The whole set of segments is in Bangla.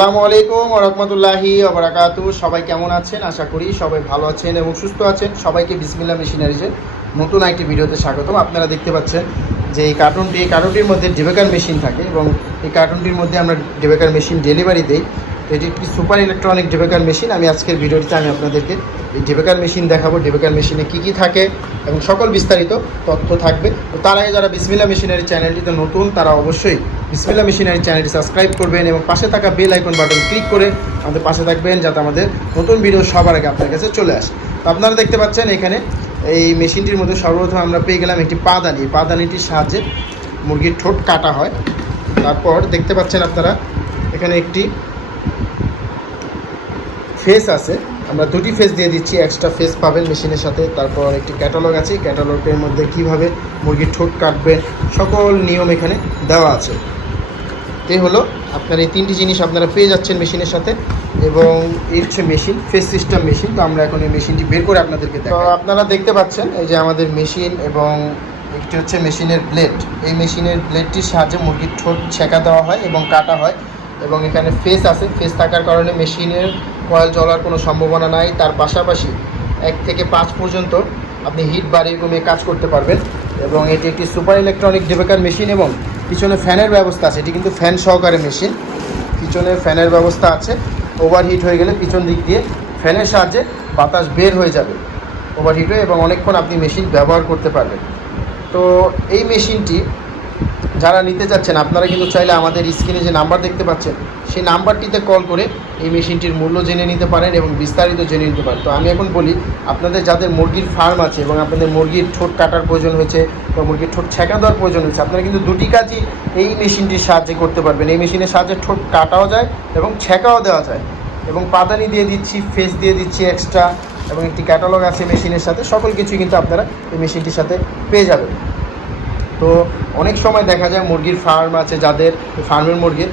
আসসালামু আলাইকুম রহমতুল্লাহি ওবরাকাতু সবাই কেমন আছেন? আশা করি সবাই ভালো আছেন এবং সুস্থ আছেন। সবাইকে বিসমিল্লা মেশিনারিজের নতুন একটি ভিডিওতে স্বাগতম। আপনারা দেখতে পাচ্ছেন যে এই কার্টুনটি, এই কার্টুনটির মধ্যে ডেবেকার মেশিন থাকে এবং এই কার্টুনটির মধ্যে আমরা ডেবেকার মেশিন ডেলিভারি দিই। এটি একটি সুপার ইলেকট্রনিক ডেবেকার মেশিন। আমি আজকের ভিডিওটিতে আমি আপনাদেরকে এই ডেবেকার মেশিন দেখাবো। ডেবেকার মেশিনে কী কী থাকে এবং সকল বিস্তারিত তথ্য থাকবে। তো তার আগে যারা বিসমিল্লা মেশিনারি চ্যানেলটিতে নতুন, তারা অবশ্যই বিসমিল্লা মেশিনারি চ্যানেলটি সাবস্ক্রাইব করবেন এবং পাশে থাকা বেল আইকন বাটন ক্লিক করে আমাদের পাশে থাকবেন যাতে আমাদের নতুন ভিডিও সবার আগে আপনার কাছে চলে আসে। তো আপনারা দেখতে পাচ্ছেন এখানে এই মেশিনটির মধ্যে সর্বপ্রথম আমরা পেয়ে গেলাম একটি পাদানি। পাদানিটির সাহায্যে মুরগির ঠোঁট কাটা হয়। তারপর দেখতে পাচ্ছেন আপনারা এখানে একটি ফেস আছে। আমরা দুটি ফেস দিয়ে দিচ্ছি। এক্সট্রা ফেস পাবেন মেশিনের সাথে। তারপর একটি ক্যাটালগ আছে। ক্যাটালগের মধ্যে কীভাবে মুরগির ঠোঁট কাটবেন সকল নিয়ম এখানে দেওয়া আছে। এই হলো আপনার এই তিনটি জিনিস আপনারা পেয়ে যাচ্ছেন মেশিনের সাথে এবং এই হচ্ছে মেশিন ফেস সিস্টেম মেশিন তো আমরা এখন এই মেশিনটি বের করে আপনাদেরকে তো আপনারা দেখতে পাচ্ছেন এই যে আমাদের মেশিন এবং একটি হচ্ছে মেশিনের ব্লেড এই মেশিনের ব্লেডটির সাহায্যে মুরগির ঠোঁট ছেঁকা দেওয়া হয় এবং কাটা হয় এবং এখানে ফেস আছে। ফেস থাকার কারণে মেশিনের কয়েল জ্বলার কোনো সম্ভাবনা নাই। তার পাশাপাশি এক থেকে পাঁচ পর্যন্ত আপনি হিট বাড়িয়ে কমিয়ে কাজ করতে পারবেন। এবং এটি একটি সুপার ইলেকট্রনিক ডেবেকার মেশিন এবং পিছনে ফ্যানের ব্যবস্থা আছে, এটি কিন্তু ফ্যান সহকারে মেশিন। পিছনে ফ্যানের ব্যবস্থা আছে ওভারহিট হয়ে গেলে পিছন দিক দিয়ে ফ্যানের সাহায্যে বাতাস বের হয়ে যাবে ওভারহিট হয়ে এবং অনেকক্ষণ আপনি মেশিন ব্যবহার করতে পারবেন। তো এই মেশিনটি যারা নিতে যাচ্ছেন, আপনারা কিন্তু চাইলে আমাদের স্ক্রিনে যে নাম্বার দেখতে পাচ্ছেন, সেই নাম্বারটিতে কল করে এই মেশিনটির মূল্য জেনে নিতে পারেন এবং বিস্তারিত জেনে নিতে পারেন। তো আমি এখন বলি, আপনাদের যাদের মুরগির ফার্ম আছে এবং আপনাদের মুরগির ঠোঁট কাটার প্রয়োজন হয়েছে বা মুরগির ঠোঁট ছেঁকা দেওয়ার প্রয়োজন হয়েছে, আপনারা কিন্তু দুটি কাজই এই মেশিনটির সাহায্যে করতে পারবেন। এই মেশিনের সাহায্যে ঠোঁট কাটাও যায় এবং ছেঁকাও দেওয়া যায় এবং পাদানি দিয়ে দিচ্ছি, ফেস দিয়ে দিচ্ছি এক্সট্রা এবং একটি ক্যাটালগ আছে মেশিনের সাথে, সকল কিছুই কিন্তু আপনারা এই মেশিনটির সাথে পেয়ে যাবেন। তো অনেক সময় দেখা যায় মুরগির ফার্ম আছে যাদের ফার্মের মুরগির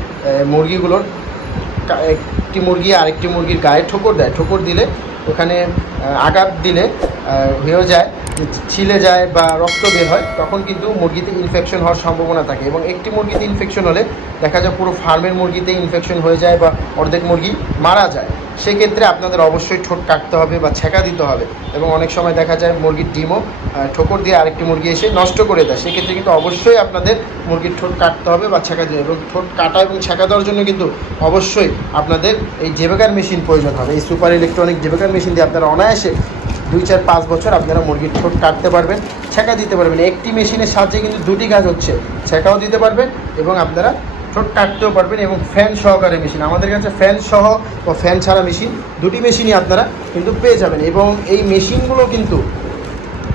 মুরগিগুলোর একটি মুরগি আরেকটি মুরগির গায়ে ঠোকর দেয়। ঠোকর দিলে ওখানে আঘাত দিলে হয়েও যায়, ছিলে যায় বা রক্ত বের হয়, তখন কিন্তু মুরগিতে ইনফেকশন হওয়ার সম্ভাবনা থাকে এবং একটি মুরগিতে ইনফেকশন হলে দেখা যায় পুরো ফার্মের মুরগিতে ইনফেকশন হয়ে যায় বা অর্ধেক মুরগি মারা যায়, সেক্ষেত্রে আপনাদের অবশ্যই ঠোঁট কাটতে হবে বা ছেঁকা দিতে হবে এবং অনেক সময় দেখা যায় মুরগির ডিমও ঠোকর দিয়ে আরেকটি মুরগি এসে নষ্ট করে দেয়। সেক্ষেত্রে কিন্তু অবশ্যই আপনাদের মুরগির ঠোঁট কাটতে হবে বা ছেঁকা দিতে হবে এবং ঠোঁট কাটা এবং ছেঁকা দেওয়ার জন্য কিন্তু অবশ্যই আপনাদের এই জেবেকার মেশিন প্রয়োজন হবে। এই সুপার ইলেকট্রনিক জেবেকার মেশিন দিয়ে আপনারা অনায়াসে দুই, চার, পাঁচ বছর আপনারা মুরগির ঠোঁট কাটতে পারবেন ছেঁকা দিতে পারবেন। একটি মেশিনের সাহায্যে কিন্তু দুটি কাজ হচ্ছে ছেঁকাও দিতে পারবেন এবং আপনারা ঠোঁট কাটতেও পারবেন এবং ফ্যান সহকারে মেশিন আমাদের কাছে ফ্যান সহ ও ফ্যান ছাড়া মেশিন দুটি মেশিনই আপনারা কিন্তু পেয়ে যাবেন। এবং এই মেশিনগুলো কিন্তু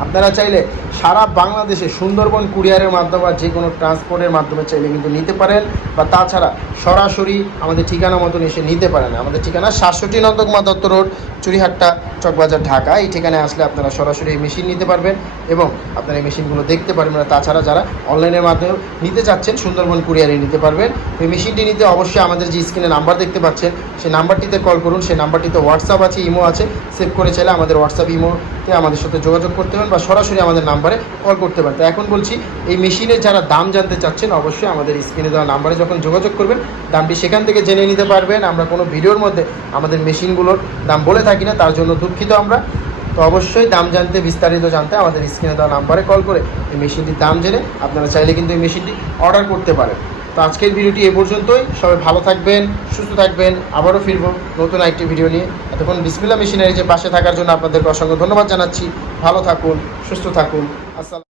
আপনারা চাইলে সারা বাংলাদেশে সুন্দরবন কুরিয়ারের মাধ্যমে বা যে কোনো ট্রান্সপোর্টের মাধ্যমে চাইলে কিন্তু নিতে পারেন। বা তাছাড়া সরাসরি আমাদের ঠিকানা মতন এসে নিতে পারেন। আমাদের ঠিকানা সাতষট্টি নন্দক মা দত্ত রোড, চুরিহাট্টা, চকবাজার, ঢাকা। এই ঠিকানায় আসলে আপনারা সরাসরি এই মেশিন নিতে পারবেন এবং আপনারা এই মেশিনগুলো দেখতে পারবেন তাছাড়া যারা অনলাইনের মাধ্যমে নিতে চাচ্ছেন, সুন্দরবন কুরিয়ারে নিতে পারবেন। এই মেশিনটি নিতে অবশ্যই আমাদের যে স্ক্রিনে নাম্বার দেখতে পাচ্ছেন, সেই নাম্বারটিতে কল করুন। সেই নাম্বারটিতে হোয়াটসঅ্যাপ আছে ইমো আছে। সেভ করে চাইলে আমাদের হোয়াটসঅ্যাপ ইমোতে আমাদের সাথে যোগাযোগ করতে পারেন বা সরাসরি আমাদের নাম্বারে কল করতে পারেন। তো এখন বলছি, এই মেশিনের যারা দাম জানতে চাচ্ছেন, অবশ্যই আমাদের স্ক্রিনে দেওয়া নাম্বারে যখন যোগাযোগ করবেন দামটি সেখান থেকে জেনে নিতে পারবেন। আমরা কোনো ভিডিওর মধ্যে আমাদের মেশিনগুলোর দাম বলে থাকি না, তার জন্য দুঃখিত আমরা। তো অবশ্যই দাম জানতে, বিস্তারিত জানতে আমাদের স্ক্রিনে দেওয়া নাম্বারে কল করে এই মেশিনটির দাম জেনে আপনারা চাইলে কিন্তু এই মেশিনটি অর্ডার করতে পারেন। তো আজকের ভিডিওটি এ পর্যন্তই। সবাই ভালো থাকবেন, সুস্থ থাকবেন। আবারও ফিরবো নতুন একটি ভিডিও নিয়ে। এতক্ষণ বিসমিল্লা মেশিনারি যে পাশে থাকার জন্য আপনাদেরকে অসংখ্য ধন্যবাদ জানাচ্ছি। ভালো থাকুন, সুস্থ থাকুন। আসসালাম।